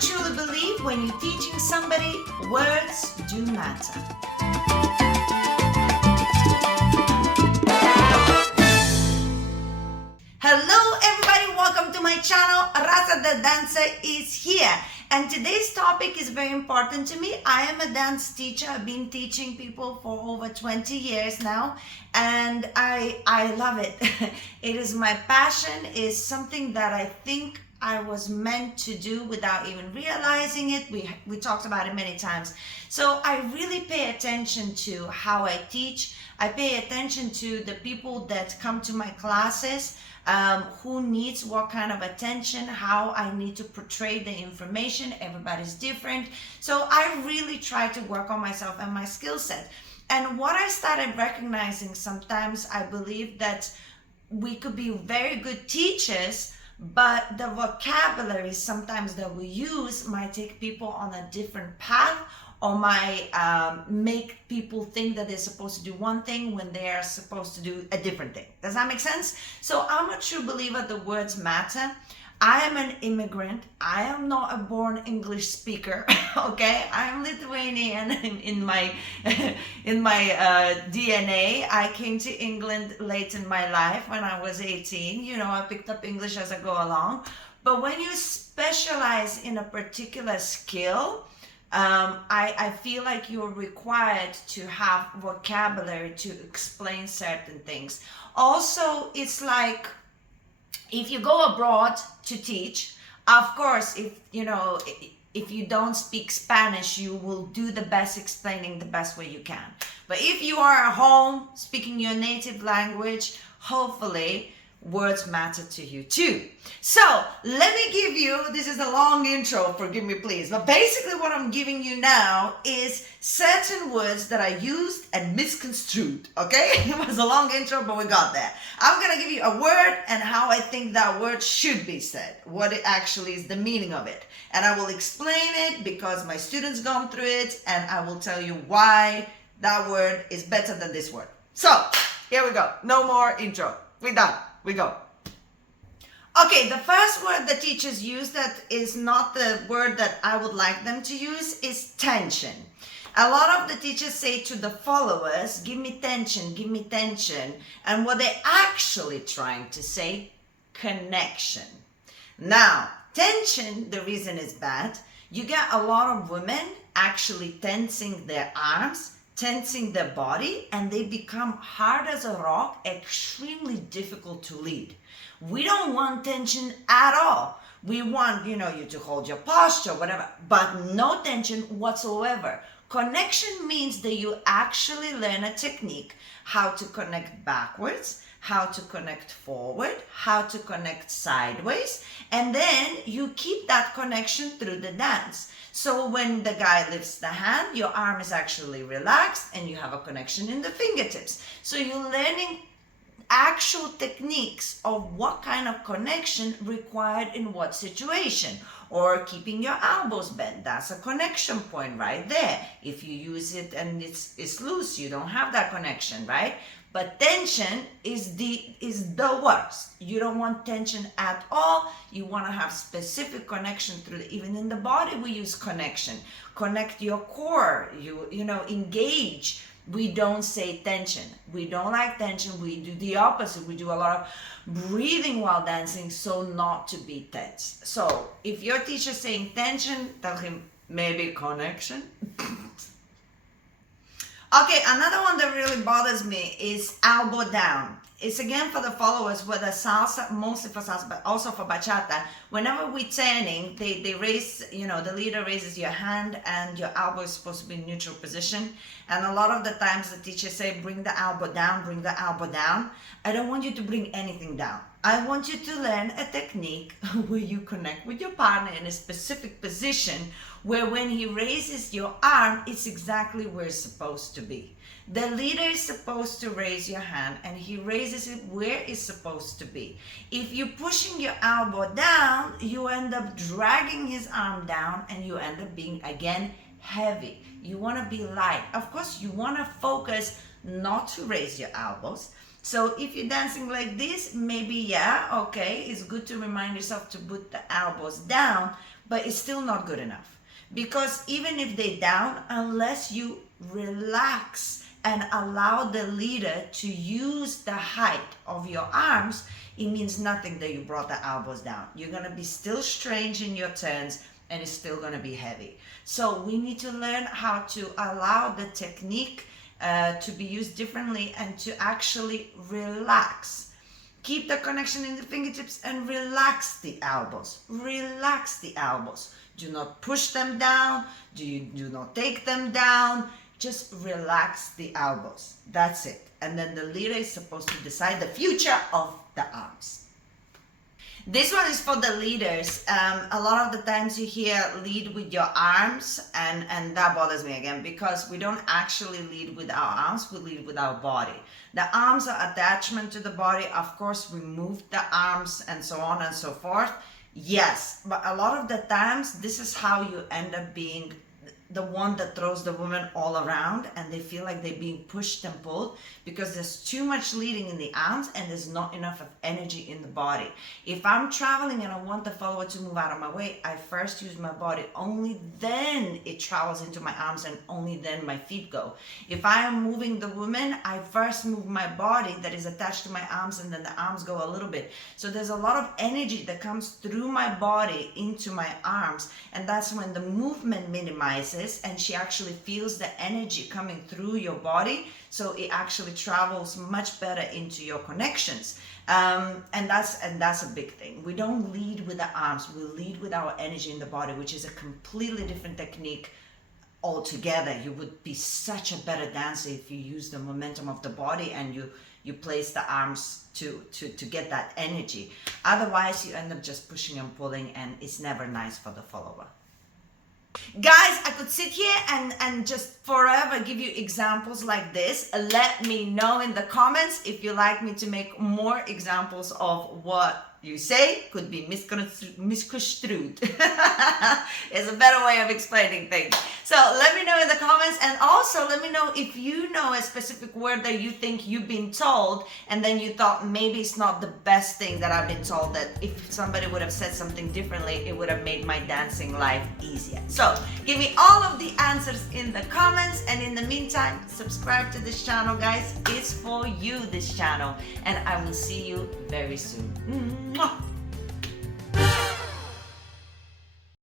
truly believe when you're teaching somebody, words do matter. Hello everybody, welcome to my channel. Rasa the dancer is here. And today's topic is very important to me. I am a dance teacher. I've been teaching people for over 20 years now. And I love it. It is my passion. It's something that I think I was meant to do without even realizing it. We talked about it many times. So I really pay attention to how I teach. I pay attention to the people that come to my classes, who needs what kind of attention, how I need to portray the information. Everybody's different. So I really try to work on myself and my skill set. And what I started recognizing sometimes, I believe that we could be very good teachers, but the vocabulary sometimes that we use might take people on a different path, or might make people think that they're supposed to do one thing when they are supposed to do a different thing. Does that make sense? So I'm a true believer that words matter. I am an immigrant. I am not a born English speaker. Okay, I am Lithuanian in my DNA. I came to England late in my life when I was 18. You know, I picked up English as I go along. But when you specialize in a particular skill, I feel like you're required to have vocabulary to explain certain things. Also, it's like if you go abroad to teach, of course, if you don't speak Spanish, you will do the best explaining the best way you can. But if you are at home speaking your native language, hopefully words matter to you too. So let me give you, this is a long intro, forgive me please, but basically what I'm giving you now is certain words that I used and misconstrued, okay? It was a long intro, but we got there. I'm gonna give you a word and how I think that word should be said, what it actually is, the meaning of it. And I will explain it because my students gone through it, and I will tell you why that word is better than this word. So here we go, no more intro, we're done. We go. Okay, the first word the teachers use that is not the word that I would like them to use is tension. A lot of the teachers say to the followers, give me tension, give me tension. And what they're actually trying to say, connection. Now, tension, the reason is bad. You get a lot of women actually tensing their arms, tensing their body, and they become hard as a rock, extremely difficult to lead. We don't want tension at all. We want, you to hold your posture, whatever, but no tension whatsoever. Connection means that you actually learn a technique, how to connect backwards, how to connect forward, how to connect sideways, and then you keep that connection through the dance. So when the guy lifts the hand, your arm is actually relaxed and you have a connection in the fingertips. So you're learning actual techniques of what kind of connection required in what situation. Or keeping your elbows bent, that's a connection point right there. If you use it and it's loose, you don't have that connection, right? But tension is the worst. You don't want tension at all. You want to have specific connection through even in the body we use connection. Connect your core, engage. We don't say tension. We don't like tension. We do the opposite. We do a lot of breathing while dancing so not to be tense. So if your teacher's saying tension, tell him maybe connection. Okay, another one that really bothers me is elbow down. It's again for the followers, whether salsa, mostly for salsa, but also for bachata. Whenever we're turning, they raise, the leader raises your hand and your elbow is supposed to be in neutral position. And a lot of the times the teachers say, bring the elbow down, bring the elbow down. I don't want you to bring anything down. I want you to learn a technique where you connect with your partner in a specific position where when he raises your arm, it's exactly where it's supposed to be. The leader is supposed to raise your hand and he raises it where it's supposed to be. If you're pushing your elbow down, you end up dragging his arm down and you end up being, again, heavy. You want to be light. Of course, you want to focus not to raise your elbows. So if you're dancing like this, maybe, yeah, okay, it's good to remind yourself to put the elbows down, but it's still not good enough. Because even if they down, unless you relax and allow the leader to use the height of your arms, it means nothing that you brought the elbows down. You're gonna be still strange in your turns, and it's still gonna be heavy. So we need to learn how to allow the technique to be used differently and to actually relax. Keep the connection in the fingertips and relax the elbows. Relax the elbows. Do not push them down. Do not take them down. Just relax the elbows. That's it. And then the leader is supposed to decide the future of the arms. This one is for the leaders. A lot of the times you hear lead with your arms, and that bothers me again, because we don't actually lead with our arms, we lead with our body. The arms are attachment to the body. Of course, we move the arms and so on and so forth. Yes, but a lot of the times this is how you end up being the one that throws the woman all around, and they feel like they're being pushed and pulled because there's too much leading in the arms and there's not enough of energy in the body. If I'm traveling and I want the follower to move out of my way, I first use my body, only then it travels into my arms, and only then my feet go. If I am moving the woman, I first move my body that is attached to my arms, and then the arms go a little bit. So there's a lot of energy that comes through my body into my arms, and that's when the movement minimizes and she actually feels the energy coming through your body, so it actually travels much better into your connections. And that's a big thing. We don't lead with the arms, we lead with our energy in the body, which is a completely different technique altogether. You would be such a better dancer if you use the momentum of the body and you place the arms to get that energy. Otherwise you end up just pushing and pulling, and it's never nice for the follower. Guys, I could sit here and just forever give you examples like this. Let me know in the comments if you like me to make more examples of what you say could be misconstrued. It's a better way of explaining things. So let me know in the comments, and also let me know if you know a specific word that you think you've been told and then you thought maybe it's not the best thing that I've been told, that if somebody would have said something differently, it would have made my dancing life easier. So give me all of the answers in the comments, and in the meantime, subscribe to this channel, guys. It's for you, this channel, and I will see you very soon. Mwah.